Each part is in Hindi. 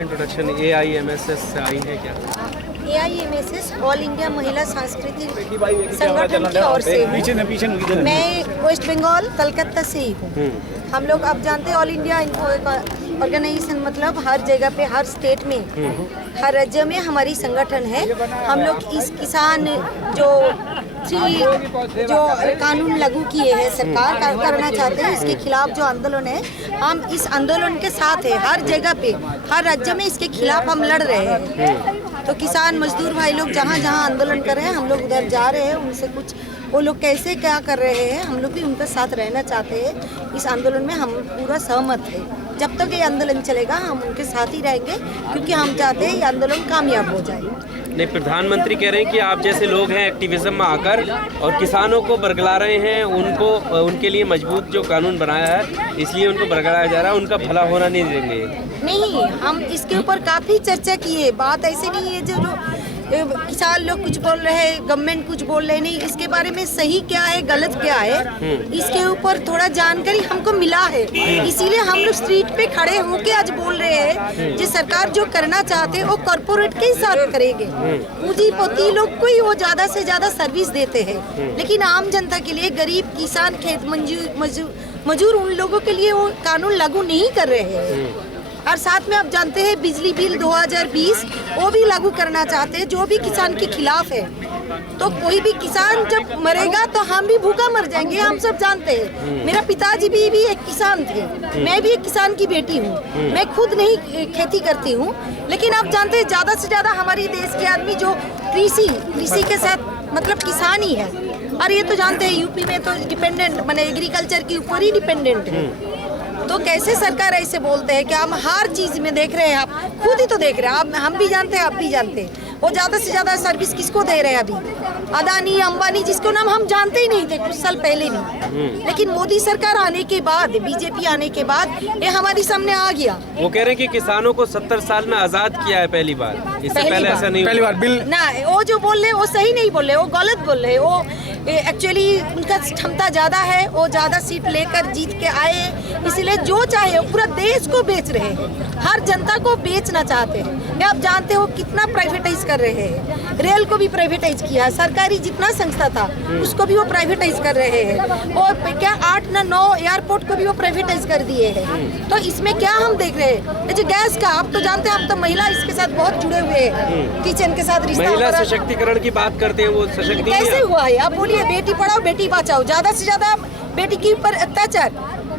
इंट्रोडक्शन AIMSS से आई है क्या? AIMSS ऑल इंडिया महिला सांस्कृतिक संगठन की ओर से हूँ। मैं वेस्ट बंगाल कलकत्ता से ही हूँ। हम लोग अब जानते हैं ऑल इंडिया ऑर्गेनाइजेशन मतलब हर जगह पे हर स्टेट में हर राज्य में हमारी संगठन है। हम लोग इस किसान जो कानून लागू किए हैं सरकार करना चाहते हैं इसके खिलाफ जो आंदोलन है हम इस आंदोलन के साथ है। हर जगह पे हर राज्य में इसके खिलाफ हम लड़ रहे हैं। तो किसान मजदूर भाई लोग जहाँ जहाँ आंदोलन कर रहे हैं हम लोग उधर जा रहे हैं। उनसे कुछ वो लोग कैसे क्या कर रहे हैं हम लोग भी उनके साथ रहना चाहते हैं। इस आंदोलन में हम पूरा सहमत है। जब तक ये आंदोलन चलेगा हम उनके साथ ही रहेंगे क्योंकि हम चाहते हैं ये आंदोलन कामयाब हो जाए। नहीं, प्रधानमंत्री कह रहे हैं कि आप जैसे लोग हैं एक्टिविज्म में आकर और किसानों को बरगला रहे हैं, उनके लिए मजबूत जो कानून बनाया है इसलिए उनको बरगलाया जा रहा है, उनका भला होना नहीं देंगे। नहीं, हम इसके ऊपर काफ़ी चर्चा किए। बात ऐसे नहीं है जो किसान लोग कुछ बोल रहे हैं गवर्नमेंट कुछ बोल रहे नहीं। इसके बारे में सही क्या है गलत क्या है इसके ऊपर थोड़ा जानकारी हमको मिला है। इसीलिए हम लोग स्ट्रीट पे खड़े होके आज बोल रहे हैं जो सरकार जो करना चाहते हैं वो कॉर्पोरेट के हिसाब करेंगे। पूंजीपति लोग को ही वो ज़्यादा से ज़्यादा सर्विस देते हैं लेकिन आम जनता के लिए गरीब किसान खेत मजदूर उन लोगों के लिए वो कानून लागू नहीं कर रहे हैं। और साथ में आप जानते हैं बिजली बिल 2020 वो भी लागू करना चाहते हैं जो भी किसान के खिलाफ है। तो कोई भी किसान जब मरेगा तो हम भी भूखा मर जाएंगे, हम सब जानते हैं। मेरा पिताजी भी एक किसान थे, मैं भी एक किसान की बेटी हूँ। मैं खुद नहीं खेती करती हूँ लेकिन आप जानते हैं ज़्यादा से ज़्यादा हमारी देश के आदमी जो कृषि के साथ मतलब किसान ही है। और ये तो जानते हैं यूपी में तो डिपेंडेंट मैंने एग्रीकल्चर के ऊपर ही डिपेंडेंट है। तो कैसे सरकार ऐसे बोलते हैं कि हम हर चीज में देख रहे हैं, आप खुद ही तो देख रहे हैं, हम भी जानते हैं आप भी जानते हैं। वो ज्यादा से ज्यादा सर्विस किसको दे रहे हैं अभी? अदानी अंबानी जिसको नाम हम जानते ही नहीं थे कुछ साल पहले भी। लेकिन मोदी सरकार आने के बाद बीजेपी आने के बाद ये हमारे सामने आ गया। वो कह रहे हैं कि किसानों को 70 साल में आजाद किया है पहली बार, इससे पहले ऐसा नहीं। पहली बार बिल ना वो जो बोल रहे वो सही नहीं बोल रहे, वो गलत बोल रहे। वो एक्चुअली उनका क्षमता ज्यादा है, वो ज्यादा सीट लेकर जीत के आए इसलिए जो चाहे वो पूरा देश को बेच रहे हैं, हर जनता को बेचना चाहते हैं। आप जानते हो कितना प्राइवेटाइज कर रहे हैं। रेल को भी प्राइवेटाइज किया, सरकारी जितना संस्था था उसको भी वो प्राइवेटाइज कर रहे हैं। और क्या 8-9 एयरपोर्ट को भी वो प्राइवेटाइज कर दिए हैं। तो इसमें क्या हम देख रहे हैं जो गैस का आप तो जानते हैं, आप तो महिला इसके साथ बहुत जुड़े हुए हैं, किचन के साथ रिश्ता। महिला सशक्तिकरण की बात करते हैं, वो सशक्तिकरण कैसे हुआ है? आप बोलिए बेटी पढ़ाओ बेटी बचाओ, ज्यादा से ज्यादा बेटी के ऊपर अत्याचार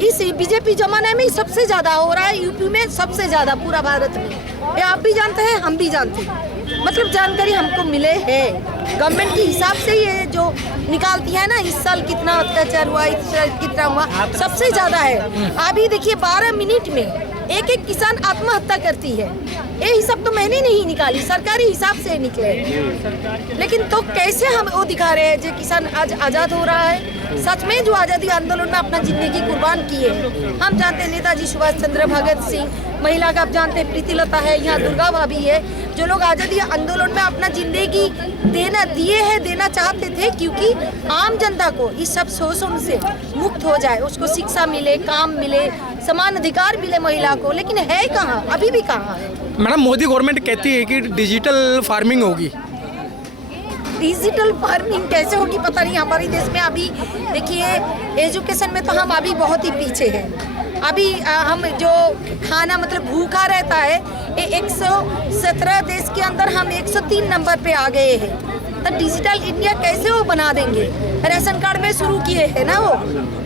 इस बीजेपी जमाने में सबसे ज्यादा हो रहा है। यूपी में सबसे ज्यादा पूरा भारत में। ये आप भी जानते हैं हम भी जानते हैं, मतलब जानकारी हमको मिले है। गवर्नमेंट के हिसाब से ये जो निकालती है ना इस साल कितना अत्याचार हुआ, इस साल कितना हुआ, सबसे ज्यादा है। अभी देखिए 12 मिनट में एक किसान आत्महत्या करती है। ये हिसाब तो मैंने नहीं निकाली, सरकारी हिसाब से निकले। लेकिन तो कैसे हम वो दिखा रहे हैं जो किसान आज आज़ाद हो रहा है। सच में जो आज़ादी आंदोलन में अपना जिंदगी कुर्बान किए हैं। हम जानते हैं नेताजी सुभाष चंद्र भगत सिंह, महिला का आप जानते हैं प्रीतिलता है, यहाँ दुर्गा भाभी है, जो लोग आज़ादी आंदोलन में अपना जिंदगी देना चाहते थे क्योंकि आम जनता को इस सब शोषण से मुक्त हो जाए, उसको शिक्षा मिले, काम मिले, समान अधिकार मिले महिला को। लेकिन है कहाँ, अभी भी कहाँ है? मैडम मोदी गवर्नमेंट कहती है कि डिजिटल फार्मिंग होगी। डिजिटल फार्मिंग कैसे होगी पता नहीं। हमारे देश में अभी देखिए एजुकेशन में तो हम अभी बहुत ही पीछे हैं। अभी हम जो खाना मतलब भूखा रहता है 117 देश के अंदर हम 103 नंबर पे आ गए हैं। तो डिजिटल इंडिया कैसे वो बना देंगे? राशन कार्ड में शुरू किए हैं ना वो,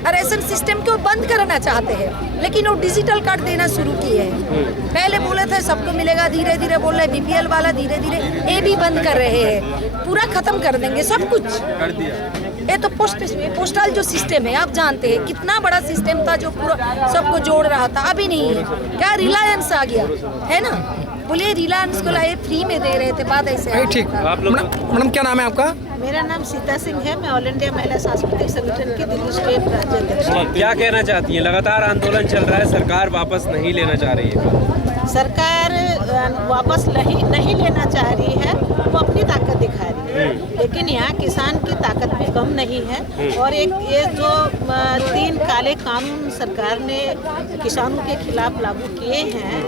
राशन सिस्टम को बंद करना चाहते हैं लेकिन वो डिजिटल कार्ड देना शुरू किए हैं। पहले बोले थे सबको मिलेगा, धीरे धीरे बोल रहे BPL वाला धीरे धीरे ये भी बंद कर रहे हैं, पूरा खत्म कर देंगे सब कुछ कर दिया। ये तो पोस्टल जो सिस्टम है आप जानते हैं कितना बड़ा सिस्टम था जो पूरा सबको जोड़ रहा था, अभी नहीं है। क्या रिलायंस आ गया है ना, बोलिए रिलायंस को लाए फ्री में दे रहे थे, बात ऐसे। ठीक, मैडम क्या नाम है आपका? मेरा नाम सीता सिंह है, मैं ऑल इंडिया महिला सांस्कृतिक संगठन की दिल्ली स्टेट राज्याध्यक्ष हूँ। क्या कहना चाहती हैं? लगातार आंदोलन चल रहा है, सरकार वापस नहीं लेना चाह रही है। सरकार वापस नहीं लेना चाह रही है, वो अपनी ताकत दिखा रही है। लेकिन यहाँ किसान की ताकत भी कम नहीं है। और ये जो 3 काले कानून सरकार ने किसानों के खिलाफ लागू किए हैं,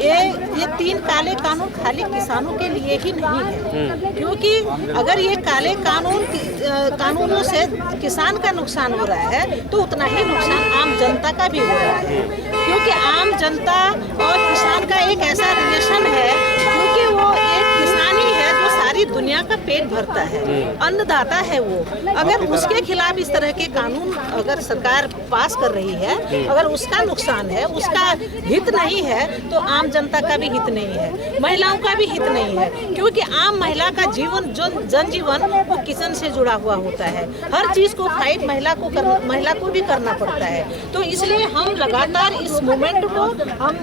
ये 3 काले कानून खाली किसानों के लिए ही नहीं है, क्योंकि अगर ये काले कानूनों से किसान का नुकसान हो रहा है तो उतना ही नुकसान आम जनता का भी हो रहा है, क्योंकि आम जनता और किसान का एक ऐसा रिलेशन है, क्योंकि वो एक किसान ही है जो सारी दुनिया का पेट भरता है, अन्नदाता है वो। अगर उसके खिलाफ इस तरह के कानून अगर सरकार पास कर रही है, अगर उसका नुकसान है, उसका हित नहीं है, तो आम जनता का भी हित नहीं है, महिलाओं का भी हित नहीं है, क्योंकि आम महिला का जीवन जनजीवन वो किसान से जुड़ा हुआ होता है। हर चीज को फाइट महिला को भी करना पड़ता है। तो इसलिए हम लगातार इस मूवमेंट को हम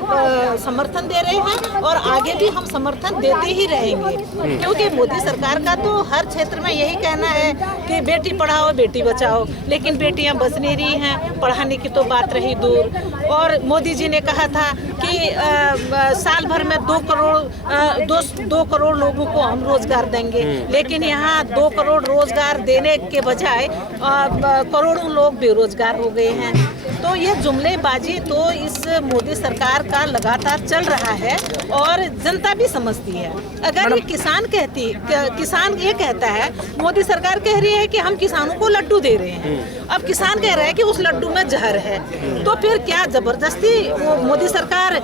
समर्थन दे रहे हैं और आगे भी हम समर्थन देते ही रहेंगे, क्योंकि मोदी सरकार का तो हर क्षेत्र में यही कहना है कि बेटी पढ़ाओ बेटी बचाओ, लेकिन बेटियां बच नहीं रही हैं, पढ़ाने की तो बात रही दूर। और मोदी जी ने कहा था कि साल भर में 2 करोड़ लोगों को हम रोजगार देंगे, लेकिन यहाँ 2 करोड़ रोजगार देने के बजाय करोड़ों लोग बेरोजगार हो गए हैं। तो ये जुमलेबाजी तो इस मोदी सरकार का लगातार चल रहा है और जनता भी समझती है। अगर ये किसान ये कहता है, मोदी सरकार कह रही है कि हम किसानों को लड्डू दे रहे हैं, अब किसान कह रहा है कि उस लड्डू में जहर है, तो फिर क्या जबरदस्ती वो मोदी सरकार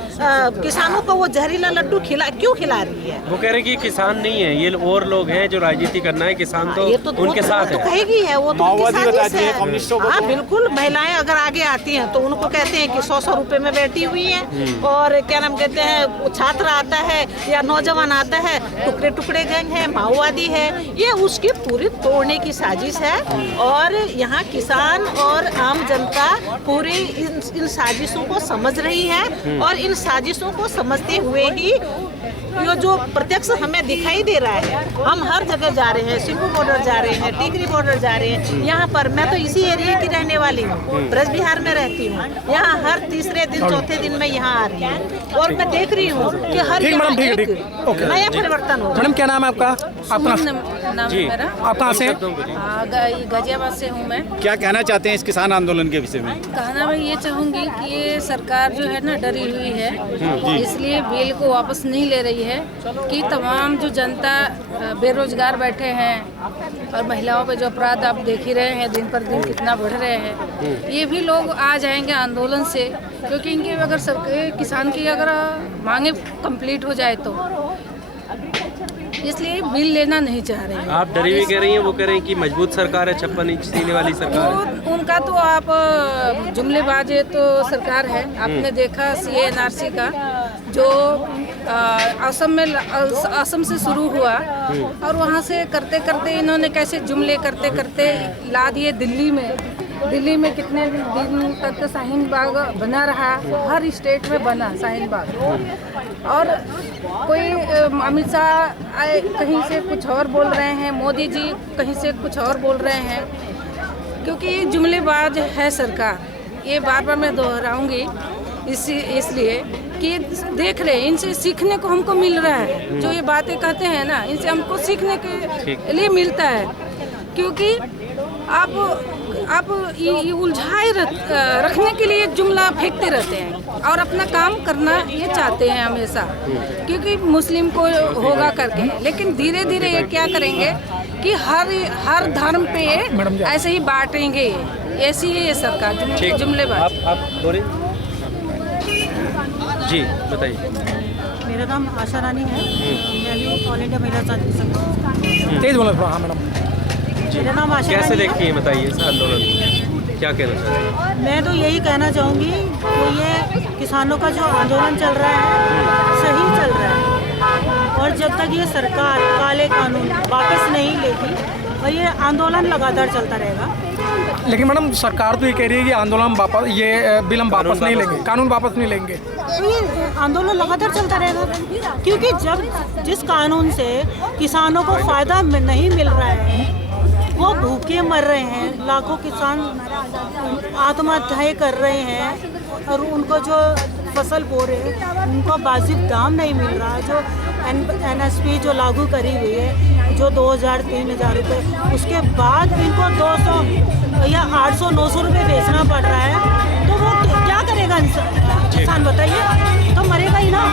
किसानों को वो जहरीला लड्डू क्यों खिला रही है? वो कह रहे हैं कि किसान नहीं है, ये और लोग हैं जो राजनीति करना है, किसान तो उनके साथ है। कहेगी है वो तो हाँ बिल्कुल। महिलाएं अगर आगे आती हैं तो उनको कहते हैं कि 100 रुपए में बैठी हुई है, और क्या नाम कहते हैं, छात्र आता है या नौजवान आता है, टुकड़े गैंग है, माओवादी है, ये उसकी पूरी तोड़ने की साजिश है। और यहाँ किसान और आम जनता पूरी इन साजिशों को समझ रही है, और इन साजिशों को समझते हुए ही ये जो प्रत्यक्ष हमें दिखाई दे रहा है, हम हर जगह जा रहे हैं, सिंगू बॉर्डर जा रहे हैं, टिकरी बॉर्डर जा रहे हैं। यहाँ पर मैं तो इसी एरिया की रहने वाली हूँ, ब्रज बिहार में रहती हूँ। यहाँ हर तीसरे दिन चौथे दिन में यहाँ आ रही हूँ और मैं देख रही हूँ कि हर नया परिवर्तन हो। मैडम क्या नाम है आपका? नाम है मेरा। आप कहाँ से? गाजियाबाद से हूँ मैं। क्या कहना चाहते हैं इस किसान आंदोलन के विषय में? कहना मैं ये चाहूँगी कि ये सरकार जो है ना डरी हुई है, इसलिए बिल को वापस नहीं ले रही है कि तमाम जो जनता बेरोजगार बैठे हैं और महिलाओं पे जो अपराध आप देख ही रहे हैं दिन पर दिन कितना बढ़ रहे हैं, ये भी लोग आ जाएंगे आंदोलन से, क्योंकि इनकी अगर किसान की अगर मांगे कंप्लीट हो जाए तो इसलिए बिल लेना नहीं चाह रहे हैं। आप डरी हुई कह रही हैं, वो कह रहे हैं कि मजबूत सरकार है, 56 इंच सीने वाली सरकार है। तो उनका तो आप जुमलेबाज तो सरकार है। आपने देखा CA/NRC का जो असम से शुरू हुआ और वहाँ से करते करते इन्होंने कैसे जुमले करते करते ला दिए दिल्ली में कितने दिन तक शाहीन बाग बना रहा, हर स्टेट में बना शाहीन बाग। और कोई अमित शाह कहीं से कुछ और बोल रहे हैं, मोदी जी कहीं से कुछ और बोल रहे हैं, क्योंकि ये जुमलेबाज है सरकार। ये बार बार मैं दोहराऊंगी इसलिए कि देख रहे हैं, इनसे सीखने को हमको मिल रहा है। जो ये बातें कहते हैं ना, इनसे हमको सीखने के लिए मिलता है, क्योंकि आप ये उलझाए रखने के लिए जुमला फेंकते रहते हैं और अपना काम करना ये चाहते हैं हमेशा, क्योंकि मुस्लिम को होगा करके। लेकिन धीरे धीरे ये क्या करेंगे कि हर धर्म पे ऐसे ही बांटेंगे। ऐसी है ये सरकार जुमलेबाज। आप बोले जी, बताइए। मेरा नाम आशा रानी है, मैं भी ऑल इंडिया महिला संघ। तेज बोलो हाँ मैडम। मेरा नाम आशा कैसे रानी देखती हैं, बताइए इस आंदोलन, क्या कहना चाहते हैं? मैं तो यही कहना चाहूँगी कि ये किसानों का जो आंदोलन चल रहा है सही चल रहा है, और जब तक ये सरकार काले कानून वापस नहीं लेगी और ये आंदोलन लगातार चलता रहेगा। लेकिन मैडम सरकार तो ये कह रही है कि आंदोलन वापस, ये बिल हम वापस नहीं लेंगे, कानून वापस नहीं लेंगे। तो ये आंदोलन लगातार चलता रहेगा, क्योंकि जिस कानून से किसानों को फ़ायदा नहीं मिल रहा है वो भूखे मर रहे हैं, लाखों किसान आत्महत्याएं कर रहे हैं और उनको जो फसल बो रहे हैं उनको वाजिब दाम नहीं मिल रहा है। जो NSP जो लागू करी हुई है, जो 2000-3000 रुपये, उसके बाद इनको 200 या 800-900 रुपये बेचना पड़ रहा है। तो वो क्या करेगा किसान, बताइए? तो मरेगा ही ना,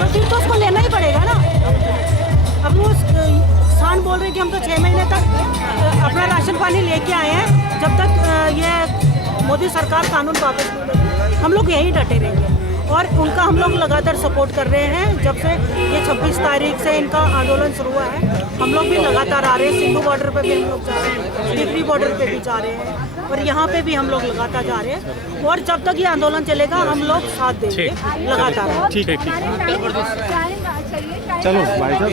तो फिर तो उसको लेना ही पड़ेगा ना। अब वो किसान बोल रहे हैं कि हम तो 6 महीने तक अपना राशन पानी लेके आए हैं, जब तक ये मोदी सरकार कानून वापस नहीं लेगी हम लोग यहीं डटे रहेंगे। और उनका हम लोग लगातार सपोर्ट कर रहे हैं। जब से ये 26 तारीख से इनका आंदोलन शुरू हुआ है, हम लोग भी लगातार आ रहे हैं। सिंधु बॉर्डर पे भी हम लोग जा रहे हैं, टिकरी बॉर्डर पे भी जा रहे हैं, और यहाँ पे भी हम लोग लगातार जा रहे हैं। और जब तक ये आंदोलन चलेगा हम लोग साथ देंगे लगातार। ठीक है, चलो भाई साहब।